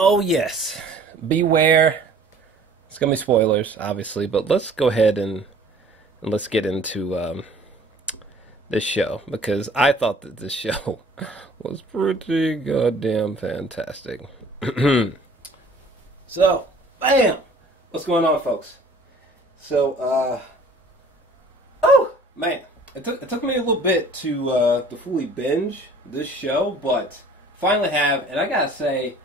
Oh yes, beware. It's gonna be spoilers, obviously, but let's go ahead and let's get into this show because I thought that this show was pretty goddamn fantastic. So, bam! What's going on, folks? So, oh man, it took me a little bit to fully binge this show, but finally have, and I gotta say,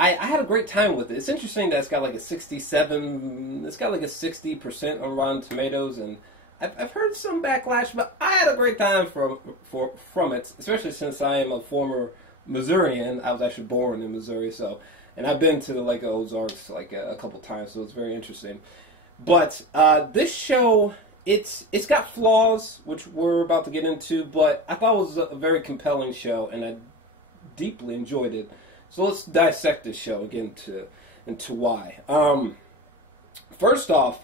I had a great time with it. It's interesting that it's got like a 67, it's got like a 60% on Rotten Tomatoes, and I've heard some backlash, but I had a great time from it, especially since I am a former Missourian. I was actually born in Missouri, so, and I've been to the Lake of Ozarks like a couple times, so it's very interesting. But this show, it's got flaws, which we're about to get into, but I thought it was a very compelling show, and I deeply enjoyed it. So let's dissect this show and get into why. First off,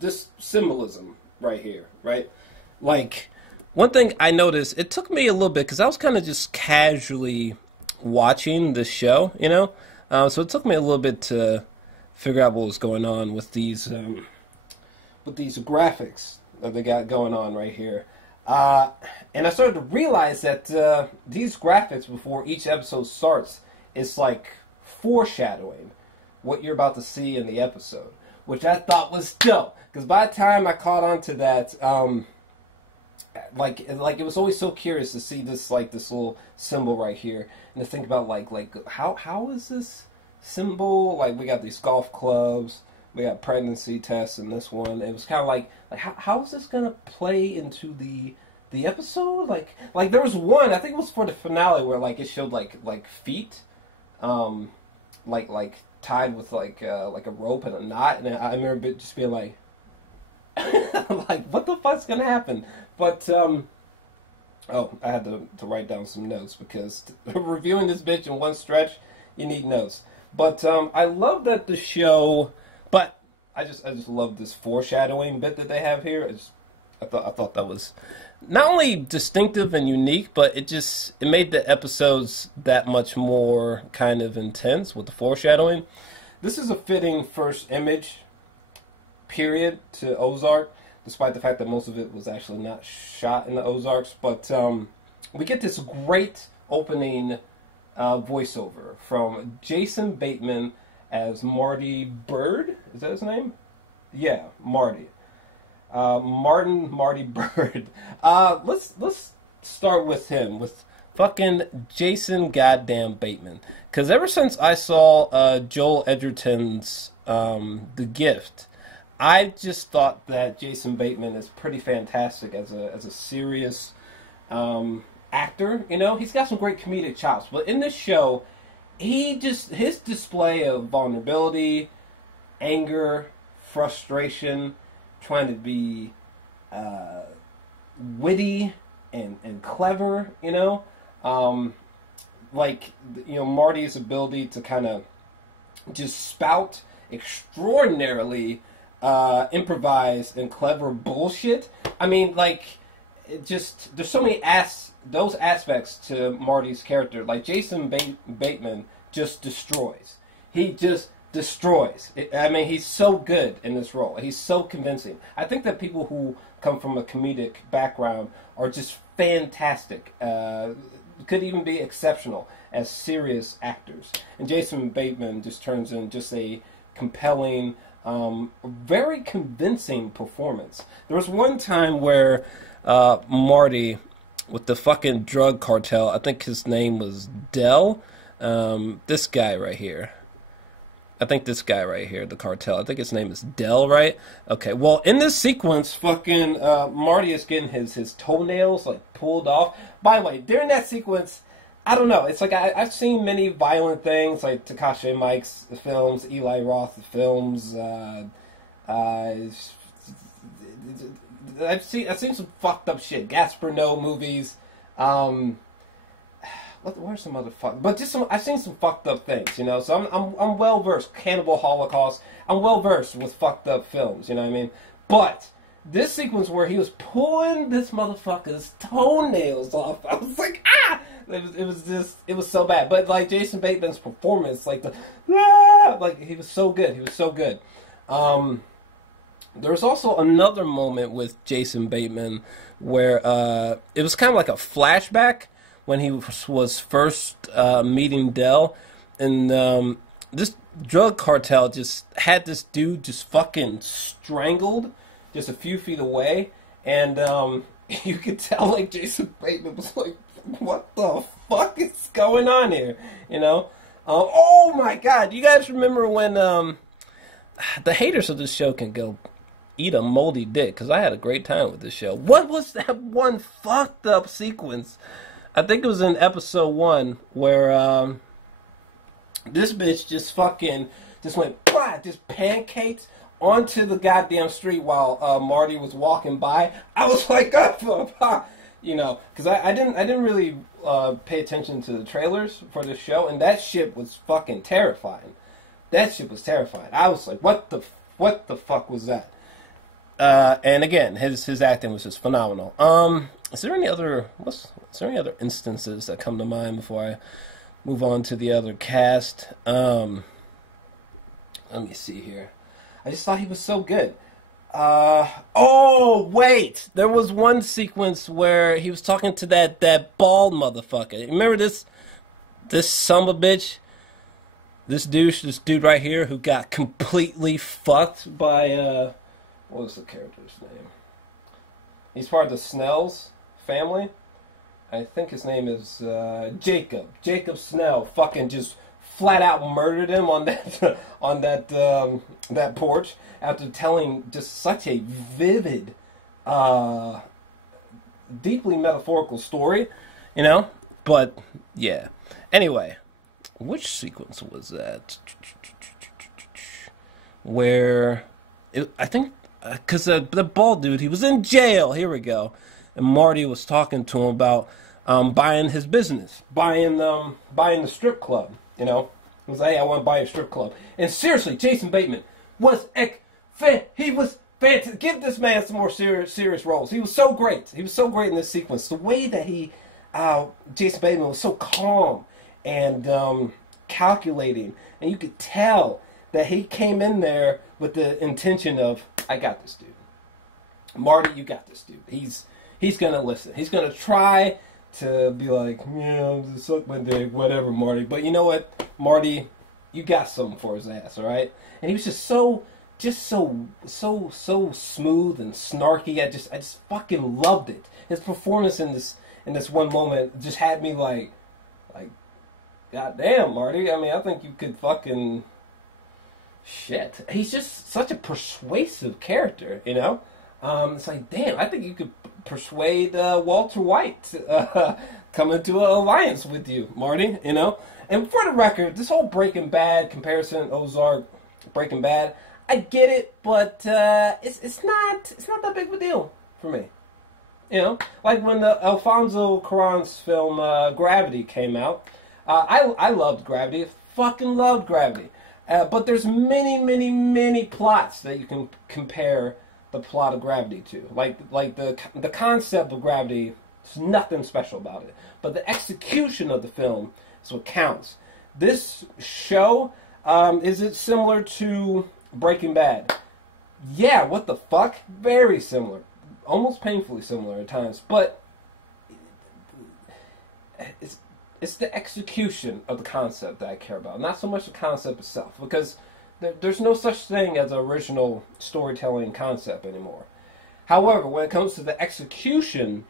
this symbolism right here, right? Like, one thing I noticed, it took me a little bit, because I was kind of just casually watching the show, you know? So it took me a little bit to figure out what was going on with these graphics that they got going on right here. And I started to realize that these graphics before each episode starts is like foreshadowing what you're about to see in the episode, which I thought was dope. Because by the time I caught on to that, like it was always so curious to see this little symbol right here, and to think about like how is this symbol? Like, we got these golf clubs, we got pregnancy tests in this one. It was kind of like how is this gonna play into the episode? Like there was one, I think it was for the finale, where like it showed like feet, like tied with like a rope and a knot, and I remember just being like, like, what the fuck's gonna happen? But oh, I had to write down some notes because reviewing this bitch in one stretch, you need notes. But I love that the show, but I just love this foreshadowing bit that they have here. I thought that was not only distinctive and unique, but it made the episodes that much more kind of intense with the foreshadowing. This is a fitting first image period to Ozark, despite the fact that most of it was actually not shot in the Ozarks. But we get this great opening voiceover from Jason Bateman as Marty Bird. Is that his name? Yeah, Marty. Marty Bird. Let's start with him, with fucking Jason goddamn Bateman. Because ever since I saw Joel Edgerton's The Gift, I just thought that Jason Bateman is pretty fantastic as a serious actor. You know, he's got some great comedic chops, but in this show, his display of vulnerability, anger, frustration, trying to be witty and clever, you know, Marty's ability to kind of just spout extraordinarily improvised and clever bullshit. I mean, like, there's so many those aspects to Marty's character. Like, Jason Bateman just destroys. He just destroys. I mean, he's so good in this role. He's so convincing. I think that people who come from a comedic background are just fantastic. Could even be exceptional as serious actors. And Jason Bateman just turns in just a compelling, very convincing performance. There was one time where Marty, with the fucking drug cartel, I think his name was Dell, this guy right here. I think this guy right here, the cartel, I think his name is Dell, right? Okay, well, in this sequence, fucking Marty is getting his toenails, like, pulled off. By the way, during that sequence, I don't know, it's like I've seen many violent things, like Tekashi Mike's films, Eli Roth films, I've seen some fucked up shit, Gaspar Noé movies, what are some other but just I've seen some fucked up things, you know. So I'm well versed. Cannibal Holocaust. I'm well versed with fucked up films, you know what I mean. But this sequence where he was pulling this motherfucker's toenails off, I was like, ah! it was so bad. But like Jason Bateman's performance, like like he was so good. He was so good. There was also another moment with Jason Bateman where it was kind of like a flashback when he was first meeting Dell, and this drug cartel just had this dude just fucking strangled just a few feet away, and you could tell like Jason Bateman was like, what the fuck is going on here, you know? Oh my god, you guys remember when the haters of this show can go eat a moldy dick, because I had a great time with this show. What was that one fucked up sequence? I think it was in episode 1 where this bitch just fucking just went just pancakes onto the goddamn street while Marty was walking by. I was like, you know, because I didn't really pay attention to the trailers for this show, and that shit was fucking terrifying. That shit was terrifying. I was like, what the fuck was that? And again, his acting was just phenomenal. Is there any other instances that come to mind before I move on to the other cast? Let me see here. I just thought he was so good. Oh wait, there was one sequence where he was talking to that bald motherfucker. Remember this son of a bitch? This dude right here who got completely fucked by what was the character's name? He's part of the Snells family. I think his name is Jacob. Jacob Snell fucking just flat out murdered him on that porch after telling just such a vivid, deeply metaphorical story, you know? But yeah. Anyway, which sequence was that? Where I think because the bald dude, he was in jail. Here we go. And Marty was talking to him about buying his business, buying the strip club. You know, he was like, hey, I want to buy a strip club. And seriously, Jason Bateman was he was fantastic. Give this man some more serious roles. He was so great. He was so great in this sequence. The way that Jason Bateman was so calm and calculating, and you could tell that he came in there with the intention of, I got this dude. Marty, you got this dude. He's gonna listen. He's gonna try to be like, yeah, just suck my dick, whatever, Marty. But you know what, Marty, you got something for his ass, all right? And he was just so smooth and snarky. I just fucking loved it. His performance in this one moment just had me like, God damn, Marty. I mean, I think you could fucking shit. He's just such a persuasive character, you know? It's like, damn, I think you could persuade Walter White to come into an alliance with you, Marty, you know? And for the record, this whole Breaking Bad comparison, Ozark, Breaking Bad, I get it, but it's not that big of a deal for me. You know? Like when the Alfonso Cuarón's film Gravity came out, I loved Gravity, fucking loved Gravity. But there's many plots that you can compare the plot of Gravity to. Like the concept of Gravity, there's nothing special about it. But the execution of the film is what counts. This show, is it similar to Breaking Bad? Yeah, what the fuck? Very similar. Almost painfully similar at times. But it's the execution of the concept that I care about, not so much the concept itself, because there's no such thing as an original storytelling concept anymore. However, when it comes to the execution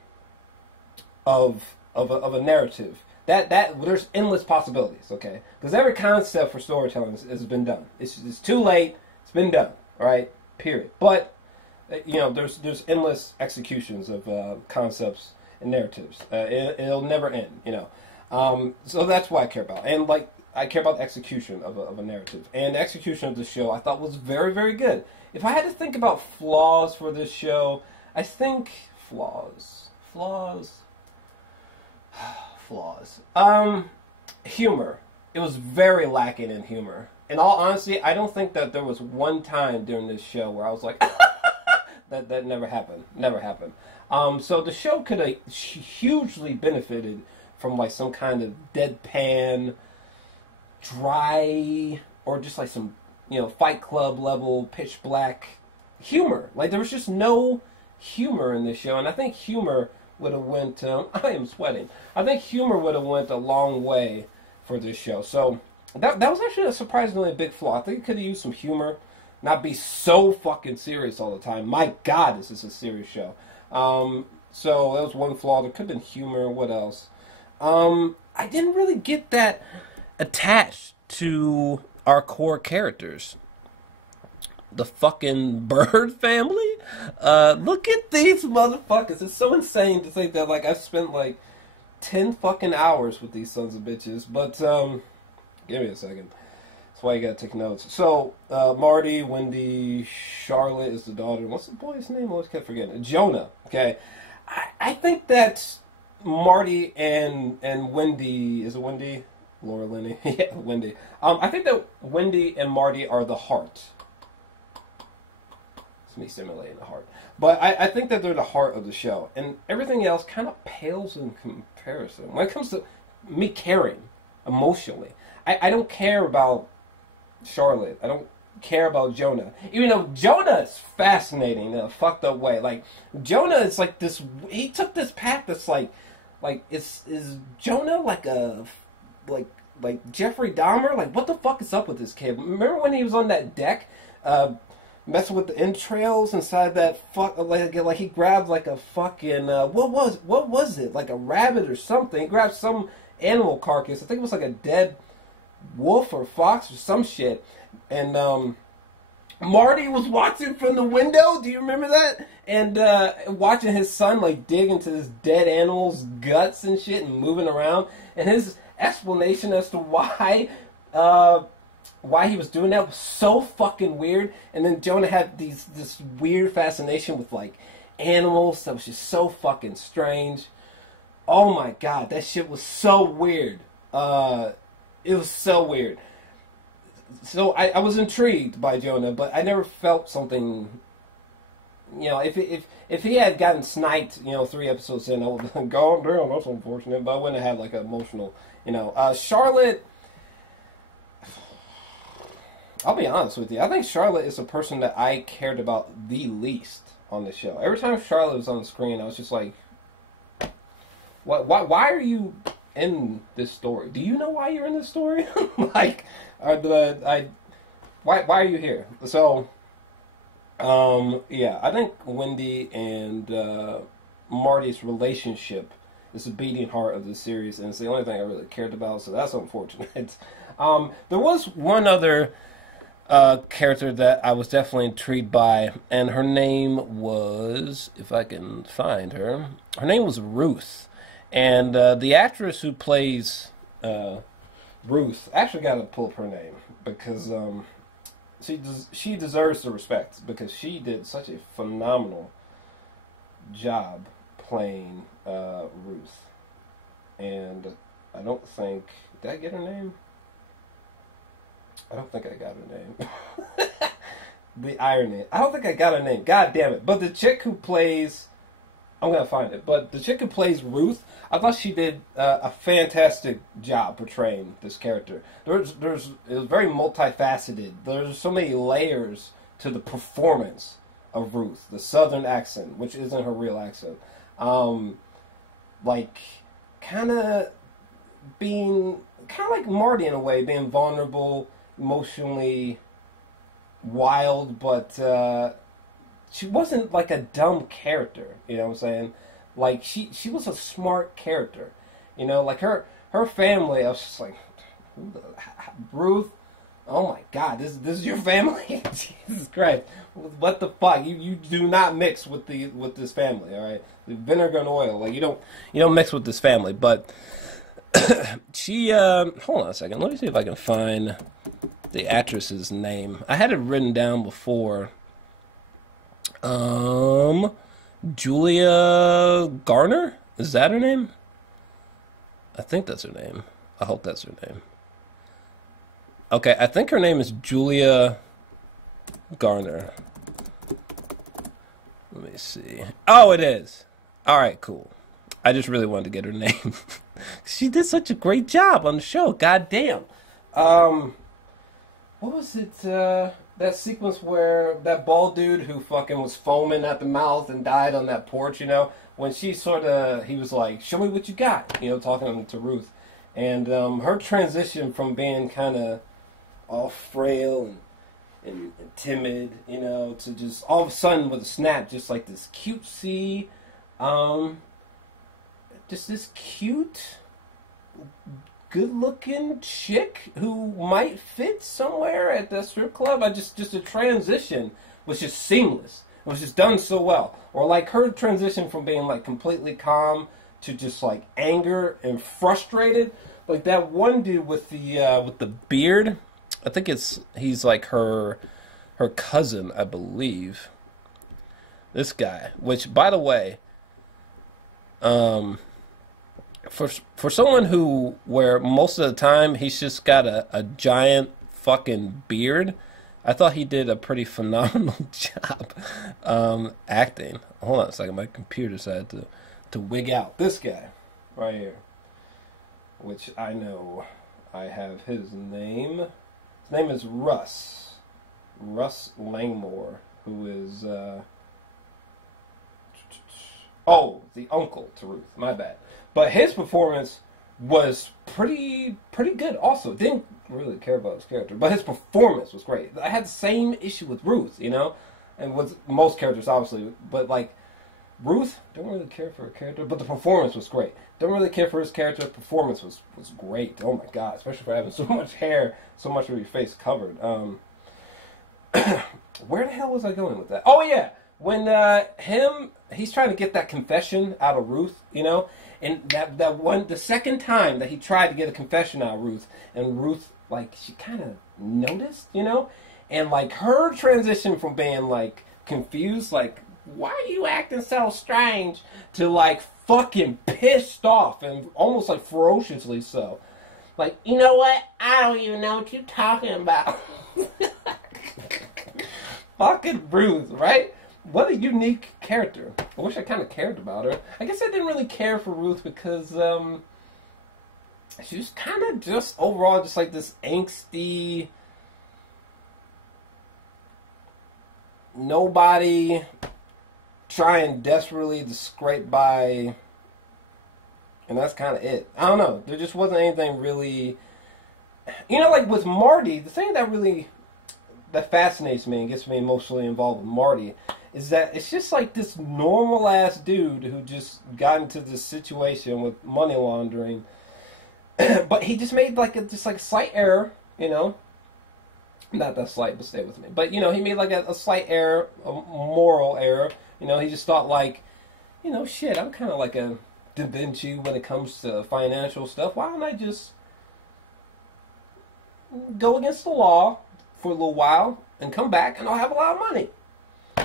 of a narrative, that there's endless possibilities. Okay, because every concept for storytelling has been done. It's too late. It's been done. All right. Period. But you know, there's endless executions of concepts and narratives. It'll never end. You know. So that's what I care about. And like, I care about the execution of a narrative. And the execution of the show I thought was very, very good. If I had to think about flaws for this show, I think flaws. Humor. It was very lacking in humor. In all honesty, I don't think that there was one time during this show where I was like, that never happened. Never happened. So the show could have hugely benefited from like some kind of deadpan, dry, or just like some, you know, Fight Club level pitch black humor. Like there was just no humor in this show, and I think humor would have went. I am sweating. I think humor would have went a long way for this show. So that was actually a surprisingly big flaw. I think it could have used some humor, not be so fucking serious all the time. My God, this is a serious show. So that was one flaw. There could have been humor. What else? I didn't really get that attached to our core characters. The fucking Bird family? Look at these motherfuckers. It's so insane to think that, like, I've spent, like, 10 fucking hours with these sons of bitches. But, give me a second. That's why you gotta take notes. So, Marty, Wendy, Charlotte is the daughter. What's the boy's name? I always kept forgetting. Jonah. Okay. I think that Marty and Wendy, is it Wendy? Laura Linney? Yeah, Wendy. I think that Wendy and Marty are the heart. It's me simulating the heart. But I think that they're the heart of the show. And everything else kind of pales in comparison. When it comes to me caring emotionally, I don't care about Charlotte. I don't care about Jonah. Even though Jonah is fascinating in a fucked up way. Like, Jonah is like this, he took this path that's like is Jonah like a, like Jeffrey Dahmer? Like, what the fuck is up with this kid? Remember when he was on that deck, messing with the entrails inside that fuck, like he grabbed like a fucking, what was it? Like a rabbit or something. He grabbed some animal carcass. I think it was like a dead wolf or fox or some shit. And Marty was watching from the window. Do you remember that? And watching his son like dig into this dead animal's guts and shit and moving around. And his explanation as to why he was doing that was so fucking weird. And then Jonah had this weird fascination with like animals that was just so fucking strange. Oh my God, that shit was so weird. It was so weird. So I was intrigued by Jonah, but I never felt something. You know, if he had gotten sniped, you know, 3 episodes in, I would have been, God damn, that's unfortunate. But I wouldn't have had like an emotional, you know. Charlotte, I'll be honest with you. I think Charlotte is a person that I cared about the least on the show. Every time Charlotte was on the screen, I was just like, why are you in this story? Do you know why you're in this story? Like, why are you here? So, yeah, I think Wendy and Marty's relationship is the beating heart of the series, and it's the only thing I really cared about, so that's unfortunate. There was one other character that I was definitely intrigued by, and her name was, if I can find her name was Ruth. And the actress who plays Ruth, actually got to pull up her name because she deserves the respect because she did such a phenomenal job playing Ruth. And I don't think, did I get her name? I don't think I got her name. The irony. I don't think I got her name. God damn it. But the chick who plays, I'm going to find it, but the chick who plays Ruth, I thought she did a fantastic job portraying this character. It was very multifaceted. There's so many layers to the performance of Ruth. The southern accent, which isn't her real accent. Like, kind of like Marty in a way, being vulnerable, emotionally wild, but she wasn't like a dumb character, you know what I'm saying? Like, she was a smart character, you know? Like, her family, I was just like, Ruth, oh my God, this is your family? Jesus Christ, what the fuck? You do not mix with this family, all right? The vinegar and oil, like, you don't mix with this family, but she, hold on a second, let me see if I can find the actress's name. I had it written down before. Julia Garner? Is that her name? I think that's her name. I hope that's her name. Okay, I think her name is Julia Garner. Let me see. Oh, it is. Alright, cool. I just really wanted to get her name. She did such a great job on the show. God damn. What was it? That sequence where that bald dude who fucking was foaming at the mouth and died on that porch, you know? When she he was like, show me what you got, you know, talking to Ruth. And her transition from being kind of all frail and timid, you know, to just all of a sudden with a snap, just like this cutesy, just this cute, good-looking chick who might fit somewhere at the strip club. Just the transition was just seamless. It was just done so well. Or like her transition from being like completely calm to just like anger and frustrated. Like that one dude with the beard. I think he's like her cousin, I believe. This guy, which by the way, for someone where most of the time he's just got a giant fucking beard, I thought he did a pretty phenomenal job acting. Hold on a second, my computer decided to wig out. This guy right here, which I know I have his name. His name is Russ Langmore, who is the uncle to Ruth. My bad. But his performance was pretty good also. Didn't really care about his character, but his performance was great. I had the same issue with Ruth, you know, and with most characters obviously, but like Ruth, don't really care for her character, but the performance was great. Don't really care for his character, performance was great. Oh my god, especially for having so much hair, so much of your face covered. Where the hell was I going with that? Oh yeah, when he's trying to get that confession out of Ruth, you know, and the second time that he tried to get a confession out of Ruth, and Ruth, like, she kind of noticed, you know, and like her transition from being like confused, like, why are you acting so strange, to like fucking pissed off and almost like ferociously so. Like, you know what? I don't even know what you're talking about. Fucking Ruth, right? What a unique character. I wish I kind of cared about her. I guess I didn't really care for Ruth because she was kind of just overall just like this angsty, nobody trying desperately to scrape by, and that's kind of it. I don't know. There just wasn't anything really, you know, like with Marty, the thing that fascinates me and gets me emotionally involved with Marty is that it's just like this normal ass dude who just got into this situation with money laundering, but he just made like a slight error, you know, not that slight, but stay with me. But you know, he made like a slight error, a moral error. You know, he just thought like, you know, shit, I'm kind of like a Da Vinci when it comes to financial stuff. Why don't I just go against the law for a little while and come back and I'll have a lot of money?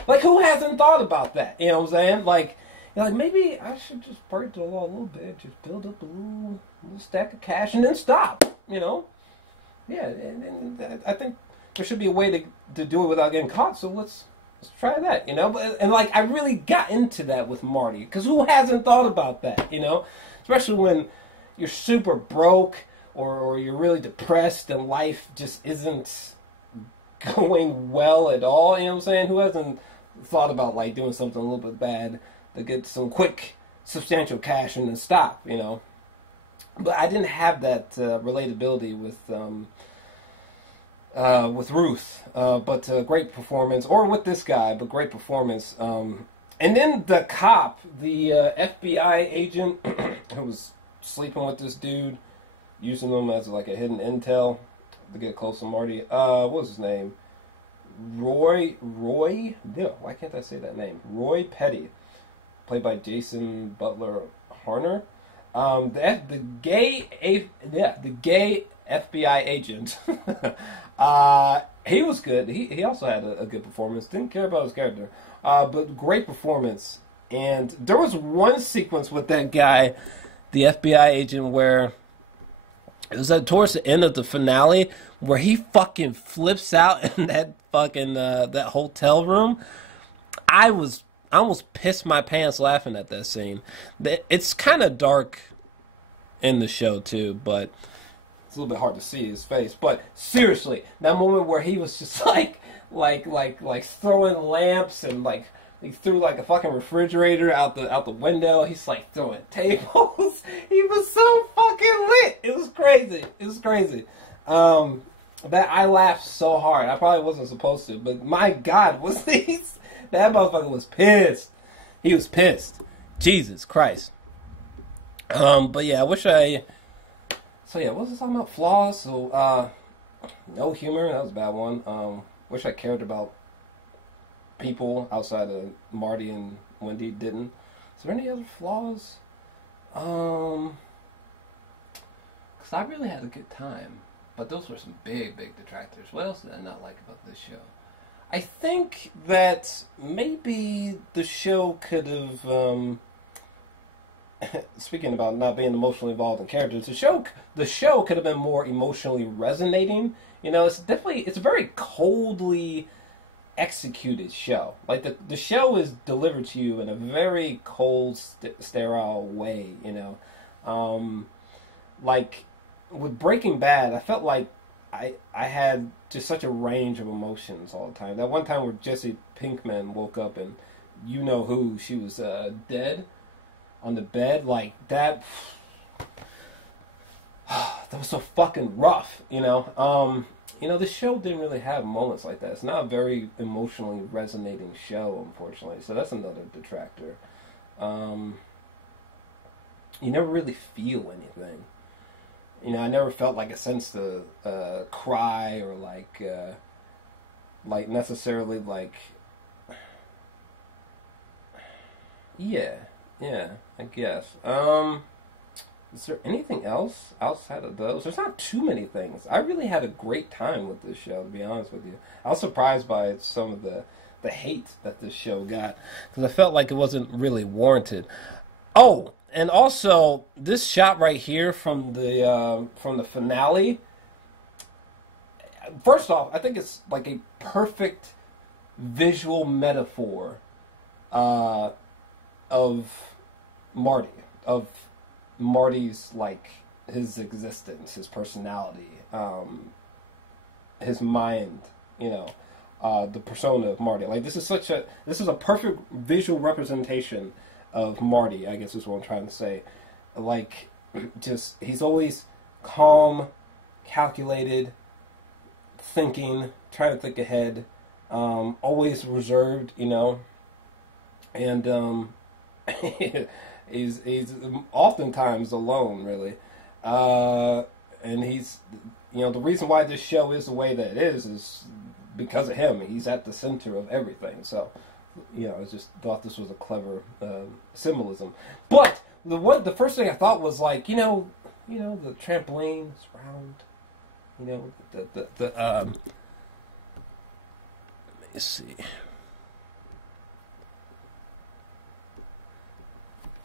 Like, who hasn't thought about that? You know what I'm saying? Like, you're like, maybe I should just break the law a little bit, just build up a little stack of cash and then stop, you know? Yeah, and I think there should be a way to do it without getting caught, so let's try that, you know? And like, I really got into that with Marty, because who hasn't thought about that, you know? Especially when you're super broke or you're really depressed and life just isn't going well at all, you know what I'm saying? Who hasn't thought about like doing something a little bit bad to get some quick, substantial cash and then stop, you know? But I didn't have that relatability with Ruth, but great performance, or with this guy, but great performance. And then the cop, the FBI agent who was sleeping with this dude, using him as like a hidden intel to get close to Marty. What was his name? Roy? No, why can't I say that name? Roy Petty, played by Jason Butler Harner. The gay FBI agent. He was good. He also had a good performance. Didn't care about his character, but great performance. And there was one sequence with that guy, the FBI agent, where it was towards the end of the finale where he fucking flips out in that fucking that hotel room. I was I almost pissed my pants laughing at that scene. It's kind of dark in the show too, but it's a little bit hard to see his face. But seriously, that moment where he was just like throwing lamps and like he threw like a fucking refrigerator out the window. He's like throwing tables. He was so fucking lit. It was crazy. It was crazy. That I laughed so hard. I probably wasn't supposed to, but my God, was these. That motherfucker was pissed. He was pissed. Jesus Christ. But yeah, I wish I... So yeah, what was this talking about? Flaws? So, no humor. That was a bad one. Wish I cared about people outside of Marty and Wendy. Didn't. Is there any other flaws? Because I really had a good time. But those were some big detractors. What else did I not like about this show? I think that maybe the show could have, speaking about not being emotionally involved in characters, the show could have been more emotionally resonating. You know, it's a very coldly executed show. Like, the show is delivered to you in a very cold, sterile way, you know. Like, with Breaking Bad, I felt like I had just such a range of emotions all the time. That one time where Jesse Pinkman woke up and you know who, she was dead on the bed, like that. That was so fucking rough, you know. You know, the show didn't really have moments like that. It's not a very emotionally resonating show, unfortunately. So that's another detractor. You never really feel anything. You know, I never felt like a sense to cry or like necessarily like, yeah, I guess. Is there anything else outside of those? There's not too many things. I really had a great time with this show, to be honest with you. I was surprised by some of the hate that this show got, because I felt like it wasn't really warranted. Oh, and also, this shot right here from the finale, first off, I think it's like a perfect visual metaphor of Marty's, like, his existence, his personality, his mind, you know, the persona of Marty. Like, this is a perfect visual representation of Marty, I guess is what I'm trying to say. Like, just, he's always calm, calculated, trying to think ahead, always reserved, you know, and he's oftentimes alone, really, and he's, you know, the reason why this show is the way that it is because of him. He's at the center of everything, so, you know, I just thought this was a clever symbolism. But the first thing I thought was, like, you know, the trampoline's round, you know, let me see.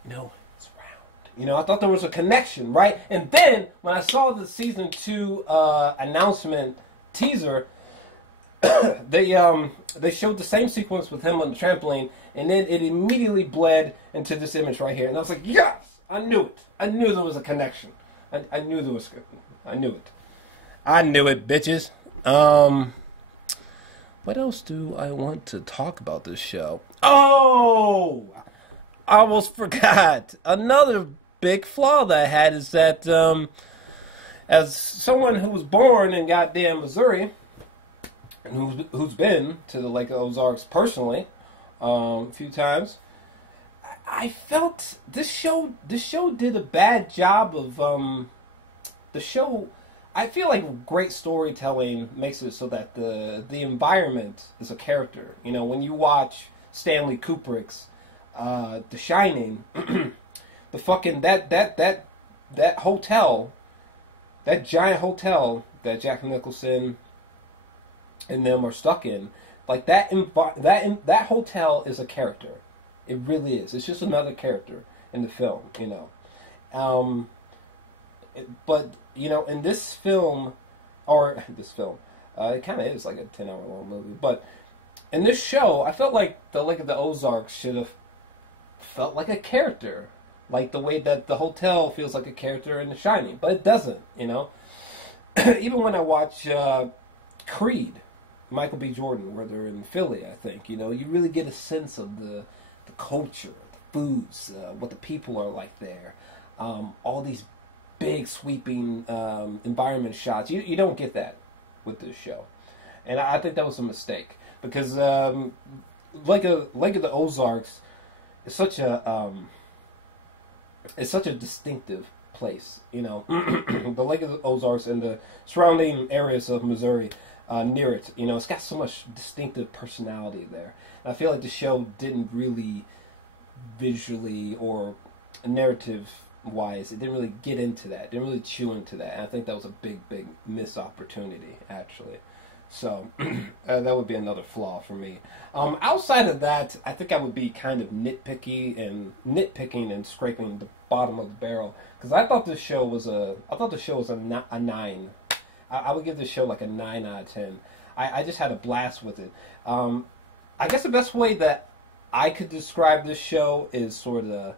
No, it's round. You know, I thought there was a connection, right? And then when I saw the season 2 announcement teaser, they showed the same sequence with him on the trampoline, and then it immediately bled into this image right here. And I was like, yes! I knew it. I knew there was a connection. I knew there was. I knew it. I knew it, bitches. What else do I want to talk about this show? Oh! I almost forgot. Another big flaw that I had is that, as someone who was born in goddamn Missouri, and who's been to the Lake of Ozarks personally a few times, I felt this show did a bad job of the show. I feel like great storytelling makes it so that the environment is a character. You know, when you watch Stanley Kubrick's The Shining, the fucking that hotel, that giant hotel that Jack Nicholson and them are stuck in, like that hotel is a character. It really is. It's just another character in the film, you know. But you know, in this film, it kind of is like a 10-hour long movie. But in this show, I felt like the Lake of the Ozarks should have felt like a character, like the way that the hotel feels like a character in The Shining, but it doesn't. Even when I watch Creed, Michael B. Jordan, where they're in Philly, I think you really get a sense of the culture, the foods, what the people are like there. All these big sweeping environment shots. You don't get that with this show, and I think that was a mistake because Lake of the Ozarks is such a distinctive place. The Lake of the Ozarks and the surrounding areas of Missouri near it. It's got so much distinctive personality there. And I feel like the show didn't really visually or narrative-wise, it didn't really get into that. It didn't really chew into that. And I think that was a big, big missed opportunity, actually. So that would be another flaw for me. Outside of that, I think I would be kind of nitpicking and scraping the bottom of the barrel because I thought this show was a 9. I would give this show like a 9 out of 10. I just had a blast with it. I guess the best way that I could describe this show is sort of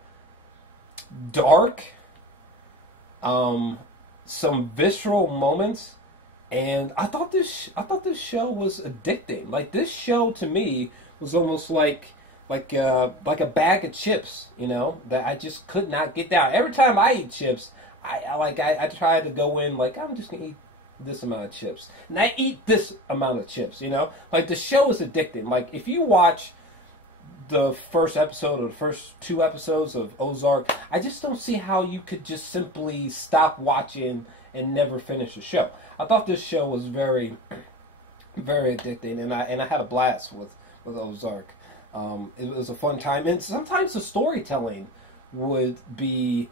dark, some visceral moments. And I thought this show was addicting. Like this show to me was almost like a bag of chips, that I just could not get down. Every time I eat chips, I try to go in like I'm just gonna eat this amount of chips, and I eat this amount of chips. Like the show is addicting. Like if you watch the first episode or the first 2 episodes of Ozark, I just don't see how you could just simply stop watching and never finish the show. I thought this show was very, very addicting, and I had a blast with Ozark. It was a fun time, and sometimes the storytelling would be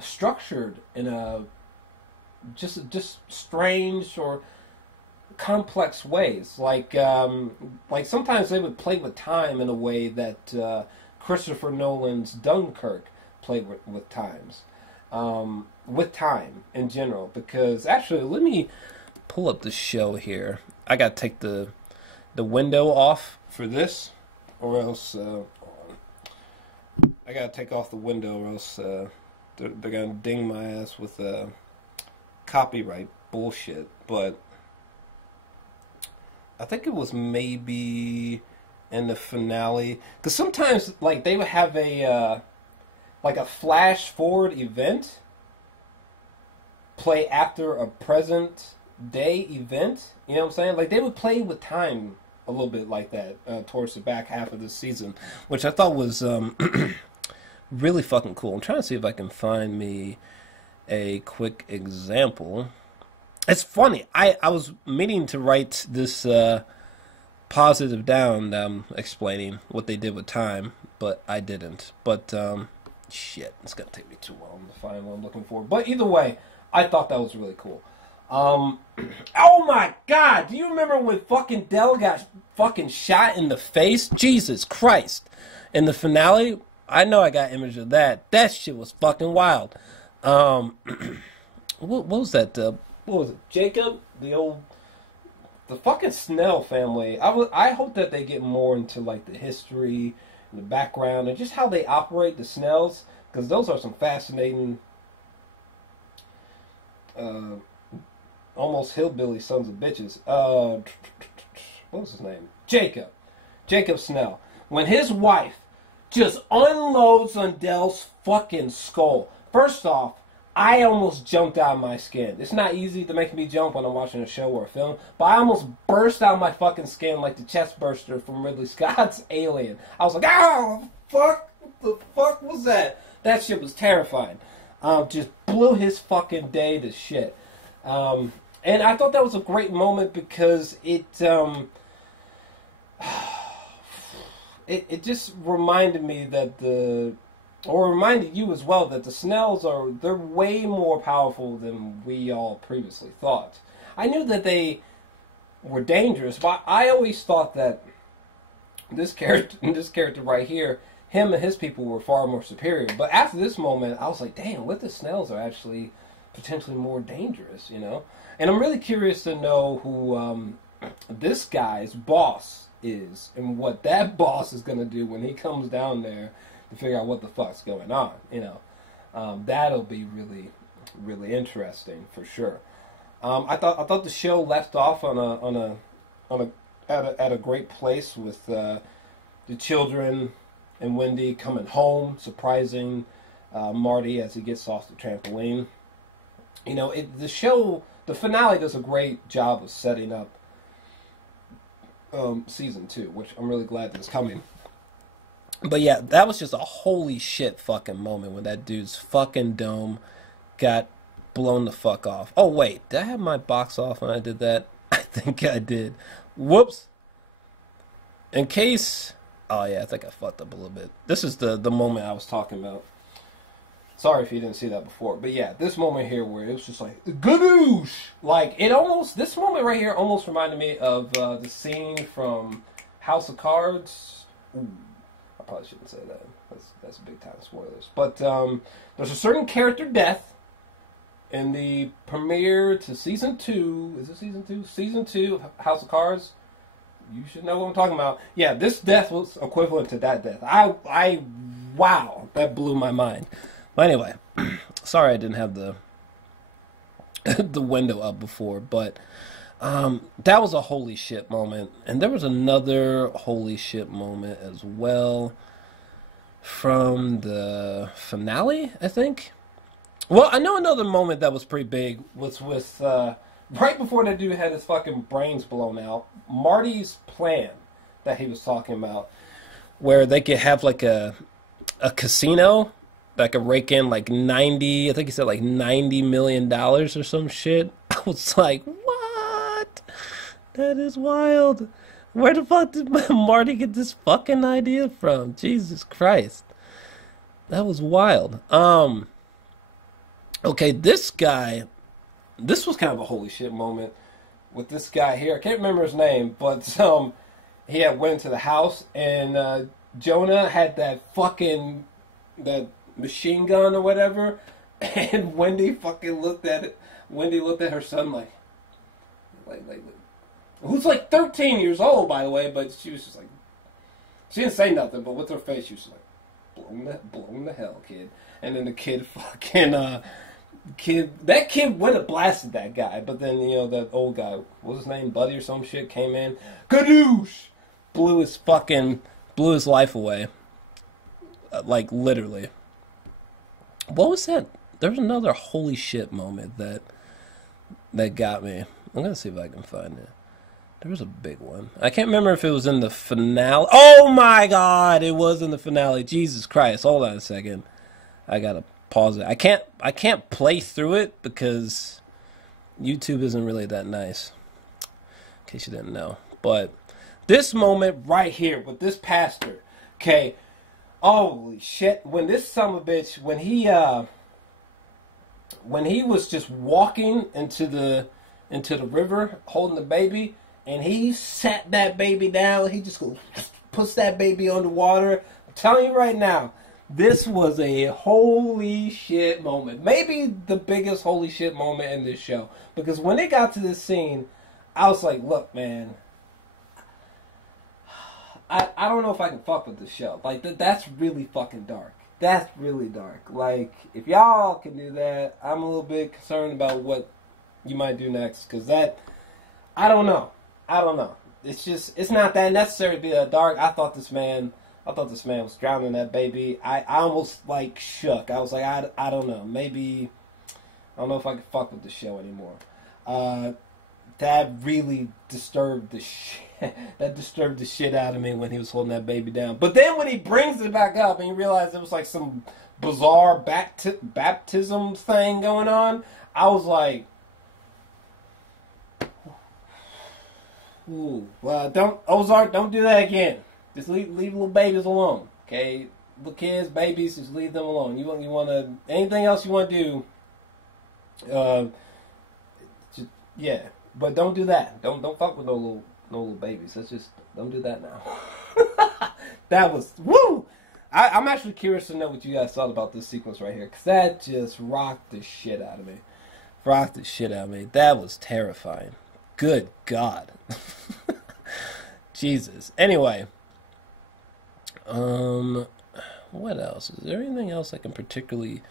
structured in a just strange or complex ways. Like sometimes they would play with time in a way that Christopher Nolan's Dunkirk played with times. With time in general, because actually, let me pull up the show here. I gotta take the window off for this, or else I gotta take off the window, or else they're gonna ding my ass with copyright bullshit. But I think it was maybe in the finale, because sometimes like they would have a flash forward event play after a present day event. You know what I'm saying? Like they would play with time a little bit like that towards the back half of the season, which I thought was really fucking cool. I'm trying to see if I can find me a quick example. It's funny. I was meaning to write this positive down explaining what they did with time, but I didn't. But shit, it's gonna take me too long to find what I'm looking for. But either way, I thought that was really cool. Oh my god, do you remember when fucking Dell got fucking shot in the face? Jesus Christ. In the finale, I know I got image of that. That shit was fucking wild. What was that? What was it? Jacob? The fucking Snell family. I hope that they get more into like the history and the background and just how they operate, the Snells, because those are some fascinating almost hillbilly sons of bitches. What was his name? Jacob Snell. When his wife just unloads on Dell's fucking skull. First off, I almost jumped out of my skin. It's not easy to make me jump when I'm watching a show or a film, but I almost burst out of my fucking skin like the chest burster from Ridley Scott's Alien. I was like, oh, fuck, what the fuck was that? That shit was terrifying. Just blew his fucking day to shit. And I thought that was a great moment because it just reminded me that or reminded you as well that the Snells they're way more powerful than we all previously thought. I knew that they were dangerous, but I always thought that this character right here, him and his people were far more superior. But after this moment, I was like, damn, what the Snells are actually potentially more dangerous, you know? And I'm really curious to know who this guy's boss is, and what that boss is going to do when he comes down there to figure out what the fuck's going on. That'll be really, really interesting for sure. I thought the show left off at a great place with the children and Wendy coming home, surprising Marty as he gets off the trampoline. The finale does a great job of setting up season 2, which I'm really glad that's coming. But yeah, that was just a holy shit fucking moment when that dude's fucking dome got blown the fuck off. Oh wait, did I have my box off when I did that? I think I did. Whoops. In case... Oh yeah, I think I fucked up a little bit. This is the moment I was talking about. Sorry if you didn't see that before. But yeah, this moment here where it was just like, gadoosh! Like, this moment right here almost reminded me of the scene from House of Cards. Ooh, I probably shouldn't say that. That's big time spoilers. But there's a certain character death in the premiere to season 2. Is it season 2? Season 2 of House of Cards. You should know what I'm talking about. Yeah, this death was equivalent to that death. Wow, that blew my mind. But anyway, sorry I didn't have the window up before, but that was a holy shit moment. And there was another holy shit moment as well from the finale, I think. Well, I know another moment that was pretty big was with right before that dude had his fucking brains blown out, Marty's plan that he was talking about, where they could have like a casino that could rake in like I think he said like $90 million or some shit. I was like, what? That is wild. Where the fuck did Marty get this fucking idea from? Jesus Christ. That was wild. Okay, this was kind of a holy shit moment with this guy here. I can't remember his name, but he had went to the house and Jonah had that machine gun or whatever, and Wendy fucking looked at it. Wendy looked at her son like who's like 13 years old, by the way, but she was just like, she didn't say nothing, but with her face she was like, blown the hell, kid. And then the kid fucking that kid would have blasted that guy, but then that old guy, what was his name, Buddy or some shit, came in, kadoosh, blew his life away, like literally. What was that? There was another holy shit moment that got me. I'm gonna see if I can find it. There was a big one. I can't remember if it was in the finale. Oh my god, it was in the finale. Jesus Christ! Hold on a second. I gotta pause it. I can't play through it because YouTube isn't really that nice. In case you didn't know, but this moment right here with this pastor, okay. Holy shit! When this son of a bitch, when he was just walking into the river holding the baby, and he sat that baby down, he just puts that baby underwater. I'm telling you right now, this was a holy shit moment. Maybe the biggest holy shit moment in this show. Because when they got to this scene, I was like, look, man, I don't know if I can fuck with this show. Like, that's really fucking dark. That's really dark. Like, if y'all can do that, I'm a little bit concerned about what you might do next. Because I don't know. It's not that necessary to be that dark. I thought this man was drowning that baby. I almost, like, shook. I was like, I don't know. Maybe, I don't know if I can fuck with the show anymore. That really disturbed the shit. That disturbed the shit out of me when he was holding that baby down. But then when he brings it back up and he realized it was like some bizarre baptism thing going on, I was like, ooh, well, Ozark, don't do that again. Just leave little babies alone, okay? Little kids, babies, just leave them alone. You want to, anything else you want to do, yeah, but don't do that. Don't fuck with no little babies. Let's just don't do that now. That was woo. I'm actually curious to know what you guys thought about this sequence right here, because that just rocked the shit out of me. That was terrifying. Good God. Jesus. Anyway. What else? Is there anything else I can particularly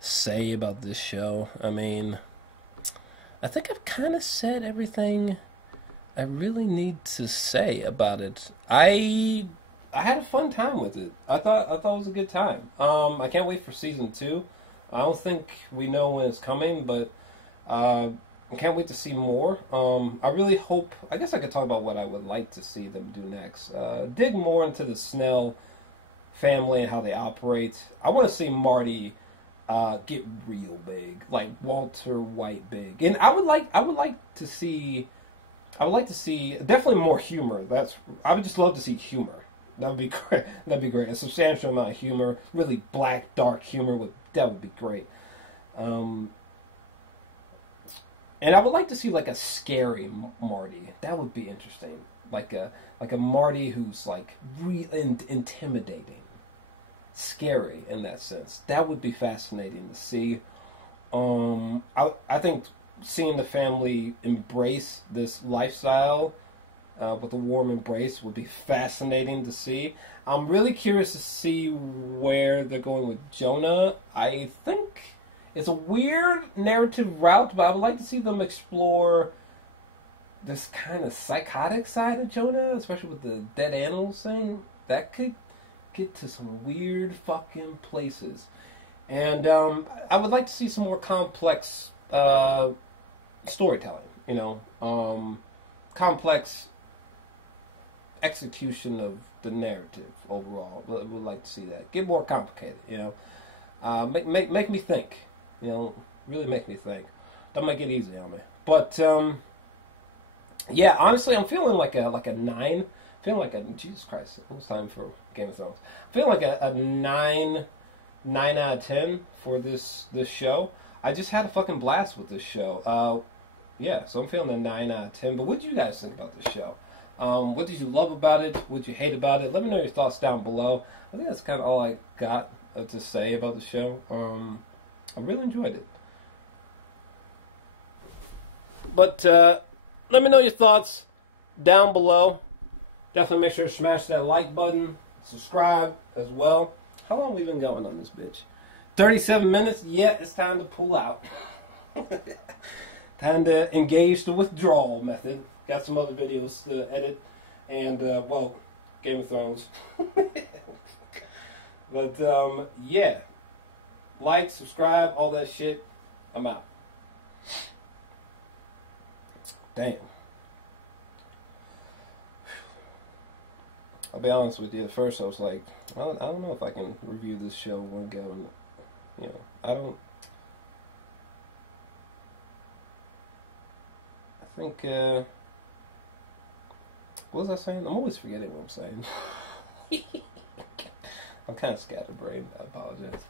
say about this show? I mean, I think I've kind of said everything I really need to say about it. I had a fun time with it. I thought it was a good time. I can't wait for season 2. I don't think we know when it's coming, but I can't wait to see more. I really hope. I guess I could talk about what I would like to see them do next. Dig more into the Snell family and how they operate. I want to see Marty get real big, like Walter White big, and I would like to see definitely more humor. I would just love to see humor. That would be great. That'd be great. A substantial amount of humor, really black, dark humor. That would be great. And I would like to see like a scary Marty. That would be interesting. Like a Marty who's like intimidating, scary in that sense. That would be fascinating to see. I think seeing the family embrace this lifestyle with a warm embrace would be fascinating to see. I'm really curious to see where they're going with Jonah. I think it's a weird narrative route, but I would like to see them explore this kind of psychotic side of Jonah, especially with the dead animals thing. That could get to some weird fucking places. And I would like to see some more complex storytelling, complex execution of the narrative overall. I would like to see that. Get more complicated, make me think, really make me think. Don't make it easy on me. But, yeah, honestly, I'm feeling like a 9. Feeling like Jesus Christ, it was time for Game of Thrones. I'm feeling like a 9 out of 10 for this show. I just had a fucking blast with this show. Yeah, so I'm feeling a 9 out of 10. But what do you guys think about this show? What did you love about it? What did you hate about it? Let me know your thoughts down below. I think that's kind of all I got to say about the show. I really enjoyed it. But let me know your thoughts down below. Definitely make sure to smash that like button. Subscribe as well. How long have we been going on this bitch? 37 minutes? Yeah, it's time to pull out. Time to engage the withdrawal method. Got some other videos to edit. And, Game of Thrones. But, yeah. Like, subscribe, all that shit. I'm out. Damn. I'll be honest with you. At first, I was like, I don't know if I can review this show in one go. And, I think, what was I saying? I'm always forgetting what I'm saying. I'm kind of scatterbrained. I apologize.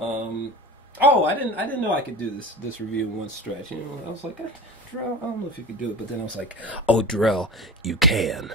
I didn't know I could do this review in one stretch. I was like, Jor-El, I don't know if you could do it. But then I was like, oh, Jor-El, you can.